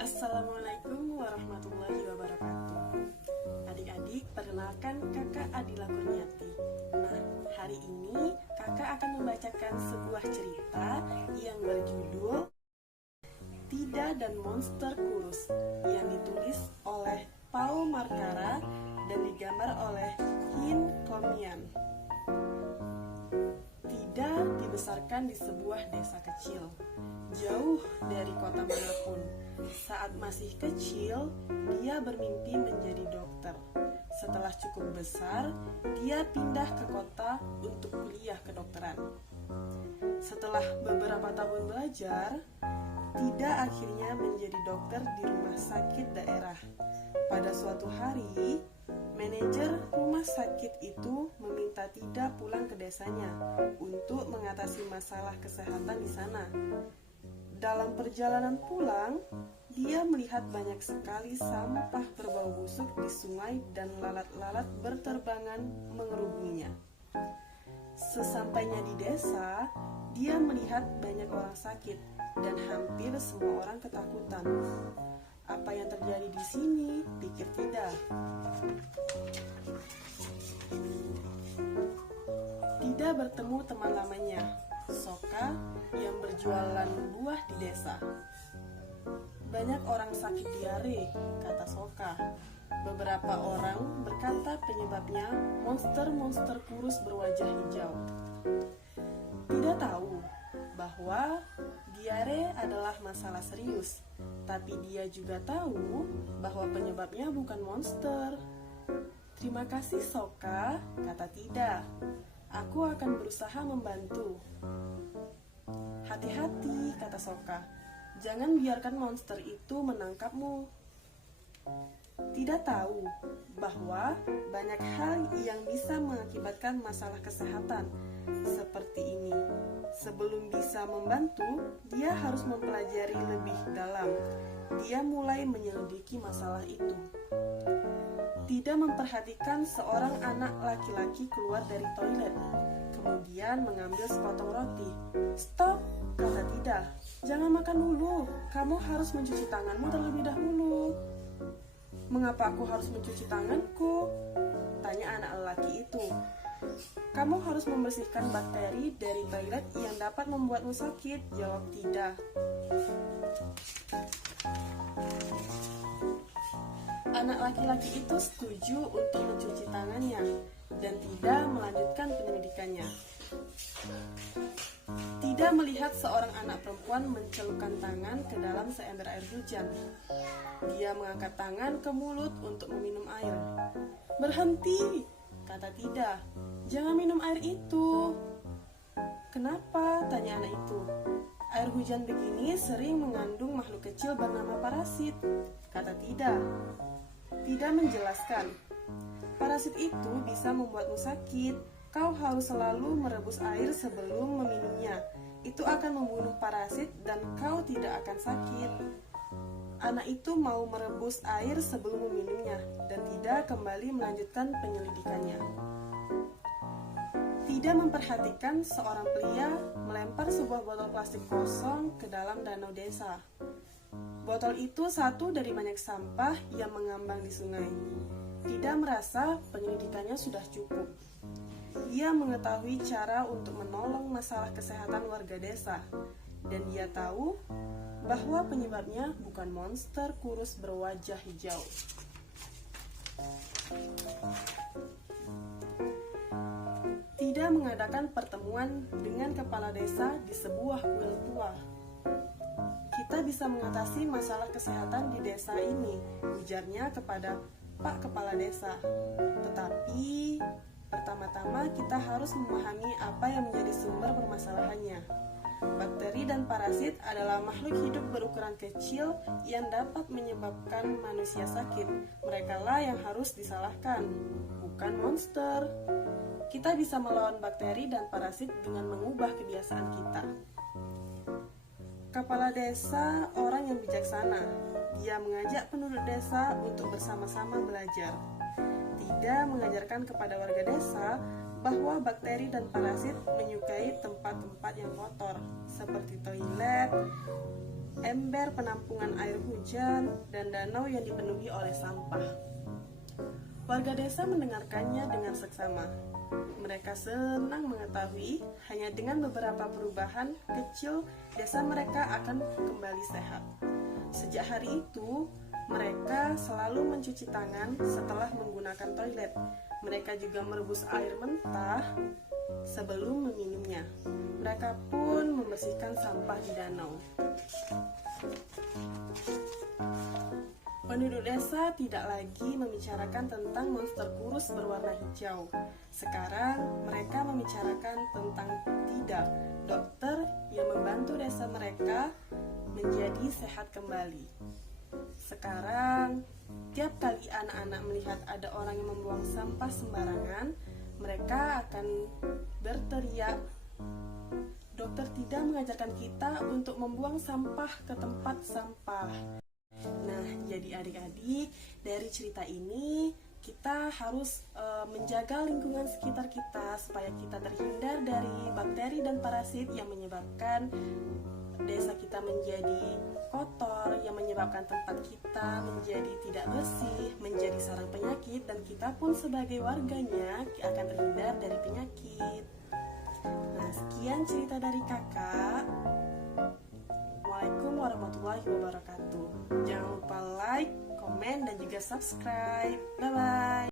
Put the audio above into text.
Assalamualaikum warahmatullahi wabarakatuh. Adik-adik, perkenalkan kakak Adila Kurniati. Nah, hari ini kakak akan membacakan sebuah cerita yang berjudul Tida dan Monster Kurus yang ditulis oleh Paul Markara dan digambar oleh Hin Komian. Tida dibesarkan di sebuah desa kecil, jauh dari kota manapun. Saat masih kecil, dia bermimpi menjadi dokter. Setelah cukup besar, dia pindah ke kota untuk kuliah kedokteran. Setelah beberapa tahun belajar, Tida akhirnya menjadi dokter di rumah sakit daerah. Pada suatu hari, manajer rumah sakit itu meminta Tida pulang ke desanya untuk mengatasi masalah kesehatan di sana. Dalam perjalanan pulang, dia melihat banyak sekali sampah berbau busuk di sungai dan lalat-lalat berterbangan mengerubunginya. Sesampainya di desa, dia melihat banyak orang sakit dan hampir semua orang ketakutan. Apa yang terjadi di sini? Pikir Tida. Tida bertemu teman lamanya, Soka, yang berjualan buah di desa. Banyak orang sakit diare, kata Soka. Beberapa orang berkata penyebabnya monster-monster kurus berwajah hijau. Tidak tahu bahwa diare adalah masalah serius, tapi dia juga tahu bahwa penyebabnya bukan monster. Terima kasih Soka, kata Tida. Aku akan berusaha membantu. Hati-hati, kata Soka. Jangan biarkan monster itu menangkapmu. Tidak tahu bahwa banyak hal yang bisa mengakibatkan masalah kesehatan seperti ini. Sebelum bisa membantu, dia harus mempelajari lebih dalam. Dia mulai menyelidiki masalah itu. Tidak memperhatikan seorang anak laki-laki keluar dari toilet, kemudian mengambil sepotong roti. Stop, kata Tida. Jangan makan dulu, kamu harus mencuci tanganmu terlebih dahulu. Mengapa aku harus mencuci tanganku? Tanya anak lelaki itu. Kamu harus membersihkan bakteri dari toilet yang dapat membuatmu sakit, jawab Tida. Anak laki-laki itu setuju untuk mencuci tangannya dan Tida melanjutkan penyelidikannya. Tida melihat seorang anak perempuan mencelupkan tangan ke dalam seember air hujan. Dia mengangkat tangan ke mulut untuk meminum air. Berhenti, kata Tida. Jangan minum air itu. Kenapa? Tanya anak itu. Air hujan begini sering mengandung makhluk kecil bernama parasit, kata Tida. Tida menjelaskan, parasit itu bisa membuatmu sakit. Kau harus selalu merebus air sebelum meminumnya. Itu akan membunuh parasit dan kau tidak akan sakit. Anak itu mau merebus air sebelum meminumnya dan Tida kembali melanjutkan penyelidikannya. Tida memperhatikan seorang pria melempar sebuah botol plastik kosong ke dalam danau desa. Botol itu satu dari banyak sampah yang mengambang di sungai. Tida merasa penyelidikannya sudah cukup. Dia mengetahui cara untuk menolong masalah kesehatan warga desa, dan dia tahu bahwa penyebabnya bukan monster kurus berwajah hijau. Tida mengadakan pertemuan dengan kepala desa di sebuah kuil tua. Kita bisa mengatasi masalah kesehatan di desa ini, ujarnya kepada Pak Kepala Desa. Tetapi pertama-tama kita harus memahami apa yang menjadi sumber permasalahannya. Bakteri dan parasit adalah makhluk hidup berukuran kecil yang dapat menyebabkan manusia sakit. Merekalah yang harus disalahkan, bukan monster. Kita bisa melawan bakteri dan parasit dengan mengubah kebiasaan kita. Kepala desa orang yang bijaksana. Dia mengajak penduduk desa untuk bersama-sama belajar. Tida mengajarkan kepada warga desa bahwa bakteri dan parasit menyukai tempat-tempat yang kotor, seperti toilet, ember penampungan air hujan, dan danau yang dipenuhi oleh sampah. Warga desa mendengarkannya dengan seksama. Mereka senang mengetahui hanya dengan beberapa perubahan kecil desa mereka akan kembali sehat. Sejak hari itu, mereka selalu mencuci tangan setelah menggunakan toilet. Mereka juga merebus air mentah sebelum meminumnya. Mereka pun membersihkan sampah di danau. Penduduk desa tidak lagi membicarakan tentang monster kurus berwarna hijau. Sekarang mereka membicarakan tentang Tidak, dokter yang membantu desa mereka menjadi sehat kembali. Sekarang, tiap kali anak-anak melihat ada orang yang membuang sampah sembarangan, mereka akan berteriak, "Dokter Tidak mengajarkan kita untuk membuang sampah ke tempat sampah." Nah, jadi adik-adik, dari cerita ini kita harus menjaga lingkungan sekitar kita supaya kita terhindar dari bakteri dan parasit yang menyebabkan desa kita menjadi kotor, yang menyebabkan tempat kita menjadi tidak bersih, menjadi sarang penyakit, dan kita pun sebagai warganya akan terhindar dari penyakit. Nah, sekian cerita dari kakak. Assalamualaikum warahmatullahi wabarakatuh. Jangan lupa like, komen, dan juga subscribe. Bye-bye.